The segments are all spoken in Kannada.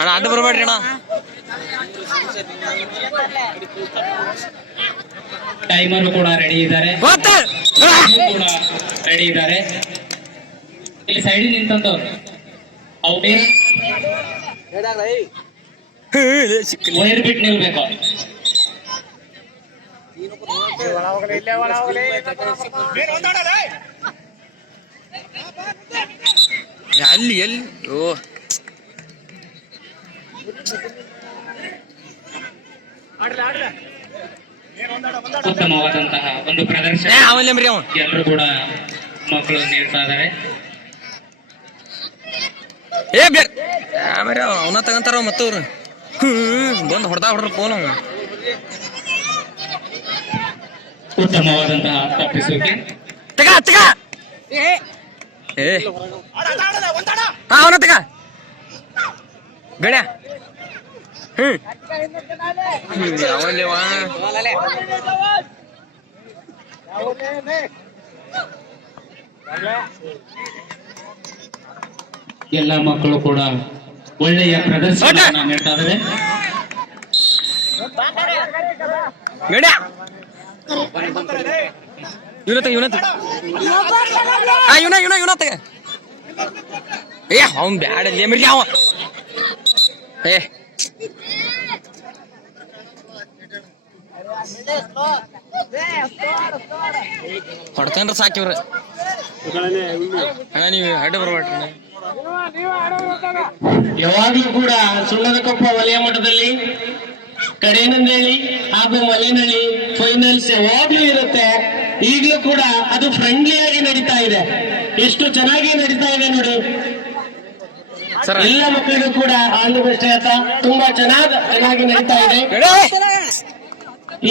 ಅಣ್ಣ ಅಡ್ಡ ಬರಬೇಡ್ರಿ ಅಣ್ಣ. ಟೈಮರ್ ಕೂಡ ರೆಡಿ ಇದ್ದಾರೆ, ಕೂಡ ರೆಡಿ ಇದ್ದಾರೆ. ಇಲ್ಲಿ ಸೈಡ್ ನಿಂತಂತವ್ರು ವೈರ್ ಬಿಟ್ಟು ನಿಲ್ಬೇಕು. ಅಲ್ಲಿ ಎಲ್ಲಿ ಓ ಉತ್ತಮವಾದಂತಹ ಒಂದು ಪ್ರದರ್ಶನ ಎಲ್ಲರೂ ಕೂಡ ಮಕ್ಕಳು ನೀಡ್ತಾ ಇದ್ದಾರೆ. ಅವನ ತಗಂತಾರ ಮತ್ತವ್ರು ಬಂದ್ ಹೊಡ್ರ ಫೋನ್. ಉತ್ತಮವಾದಂತಹ ತಪ್ಪಿಸುವಿಕೆ ಅವನ ತಗ ಗಣ್ಯ ಅವನ್ಲೇವಾ ಎಲ್ಲ ಮಕ್ಕಳು ಕೂಡ ಒಳ್ಳೆಯ ಪ್ರದರ್ಶನ ನೀಡ್ತಾ ಇದ್ದಾರೆ. ಅವನ್ ಬ್ಯಾಡ ಮರಿ ಅವ ಹೊಡ್ಕೊಂಡ್ರ ಸಾಕಿವ್ರ ಅಣ್ಣ ನೀವು ಅಡ್ಡ ಬರ್ಬೇಡ್ರಿ. ಯಾವಾಗಲೂ ಕೂಡ ಸುಳ್ಳದಕೊಪ್ಪ ವಲಯ ಮಟ್ಟದಲ್ಲಿ ಕಡೇನಂದೇಳಿ ಹಾಗೂ ಮಲೆನಹಳ್ಳಿ ಫೈನಲ್ಸ್ ಯಾವಾಗ್ಲೂ ಇರುತ್ತೆ. ಈಗಲೂ ಕೂಡ ಅದು ಫ್ರೆಂಡ್ಲಿ ಆಗಿ ನಡೀತಾ ಇದೆ. ಎಷ್ಟು ಚೆನ್ನಾಗಿ ನಡೀತಾ ಇದೆ ನೋಡಿ. ಎಲ್ಲ ಮಕ್ಕಳಿಗೂ ಕೂಡ ಆಲ್ ದಿ ಬೆಸ್ಟ್ ಹೇಳ್ತಾ ತುಂಬಾ ಚೆನ್ನಾಗಿ ನಡೀತಾ ಇದೆ.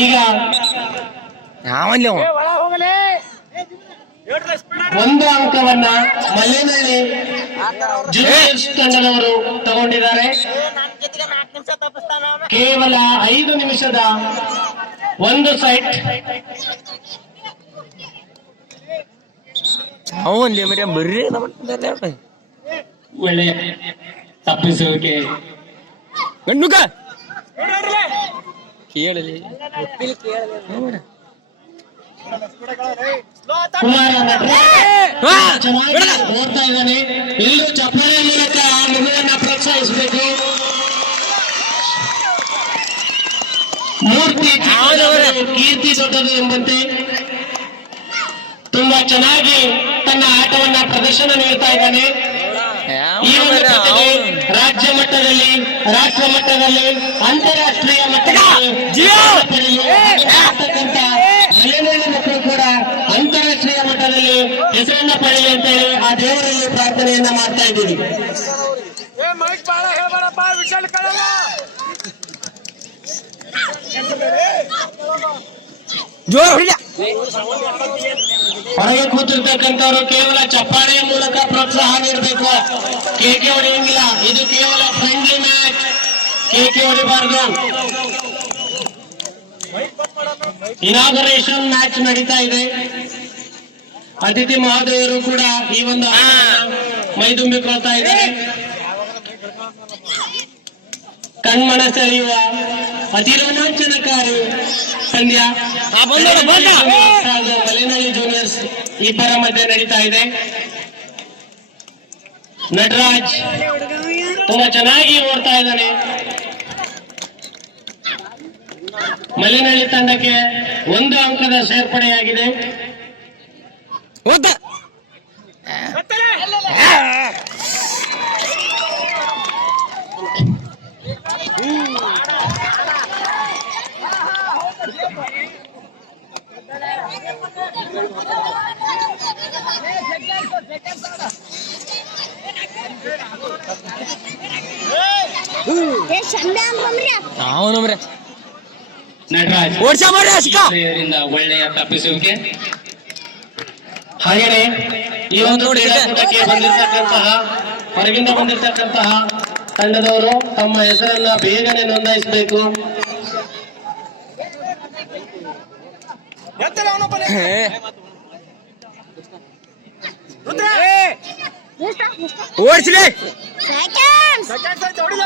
ಈಗ ಒಂದು ಅಂಕವನ್ನ ಮಲೆನಹಳ್ಳಿ ಜೂನಿಯರ್ಸ್ ತಂಡದವರು ತಗೊಂಡಿದ್ದಾರೆ. ಕೇವಲ 5 ನಿಮಿಷದ ಒಂದು ಸೈಟ್. ಅವನ್ಲಿ ಮರಿ ಬರ್ರಿ ಒಳ್ಳೆಯ ತಪ್ಪಿಸುವಿಕೆ ಗಂಡುಕ ಕೇಳಲಿ ಕುಮಾರ ಓಡ್ತಾ ಇದ್ದಾನೆ. ಎಲ್ಲರೂ ಚಪ್ಪಾಳೆ ಮೂಲಕ ಮಗುವನ್ನ ಪ್ರೋತ್ಸಾಹಿಸಬೇಕು. ಮೂರ್ತಿ ಕೀರ್ತಿ ದೊಡ್ಡದು ಎಂಬಂತೆ ತುಂಬಾ ಚೆನ್ನಾಗಿ ತನ್ನ ಆಟವನ್ನ ಪ್ರದರ್ಶನ ನೀಡ್ತಾ ಇದ್ದಾನೆ. ಈ ಒಂದು ರಾಜ್ಯ ಮಟ್ಟದಲ್ಲಿ, ರಾಷ್ಟ್ರ ಮಟ್ಟದಲ್ಲಿ, ಅಂತಾರಾಷ್ಟ್ರೀಯ ಮಟ್ಟದಲ್ಲಿ ಮಲೆನಹಳ್ಳಿ ಮಕ್ಕಳು ಕೂಡ ಅಂತಾರಾಷ್ಟ್ರೀಯ ಮಟ್ಟದಲ್ಲಿ ಹೆಸರನ್ನ ಪಡೆಯಲಿ ಅಂತ ಹೇಳಿ ಆ ದೇವರಲ್ಲಿ ಪ್ರಾರ್ಥನೆಯನ್ನ ಮಾಡ್ತಾ ಇದ್ದೀವಿ. ಹೊರಗೆ ಕೂತಿರ್ತಕ್ಕಂಥವ್ರು ಕೇವಲ ಚಪ್ಪಾಳೆಯ ಮೂಲಕ ಪ್ರೋತ್ಸಾಹ ನೀಡಬೇಕು. ಕೇಕೆ ಹೊಡೆಯಂಗಿಲ್ಲ. ಇದು ಕೇವಲ ಫ್ರೆಂಡ್ಲಿ ಮ್ಯಾಚ್. ಕೇಕೆ ಹೊಡಿಬಾರ್ದು. ಇನಾಗರೇಷನ್ ಮ್ಯಾಚ್ ನಡೀತಾ ಇದೆ. ಅತಿಥಿ ಮಹೋದಯರು ಕೂಡ ಈ ಒಂದು ಮೈದುಂಬಿಕೊಳ್ತಾ ಇದ್ದಾರೆ. ಕಣ್ಮನ ಸೆಳೆಯುವ ಅತಿ ರೋಮಾಂಚನಕಾರಿ ಪಂದ್ಯ ಮಲೆನಹಳ್ಳಿ ಜೂನಿಯರ್ಸ್ ಇಬ್ಬರ ಮಧ್ಯೆ ನಡೀತಾ ಇದೆ. ನಟರಾಜ್ ತುಂಬಾ ಚೆನ್ನಾಗಿ ಓಡ್ತಾ ಇದ್ದಾನೆ. ಮಲೆನಹಳ್ಳಿ ತಂಡಕ್ಕೆ 1 ಅಂಕದ ಸೇರ್ಪಡೆಯಾಗಿದೆ. ನಟರಾಜ್ ಒಳ್ಳೆಯ ತಪ್ಪಿಸುವಿಕೆ. ಹಾಗೆಯೇ ಈ ಒಂದು ಕ್ರೀಡಾಕೂಟಕ್ಕೆ ಬಂದಿರತಕ್ಕಂತಹ ಹೊರಗಿಂದ ಬಂದಿರತಕ್ಕಂತಹ ತಂಡದವರು ತಮ್ಮ ಹೆಸರನ್ನ ಬೇಗನೆ ನೋಂದಾಯಿಸಬೇಕು. ಓಡಿಸ್ಲಿ ಸೆಕೆಂಡ್ಸ್ ಸೆಕೆಂಡ್ಸ್ ಆಯ್ತು ಹೊಡಿದ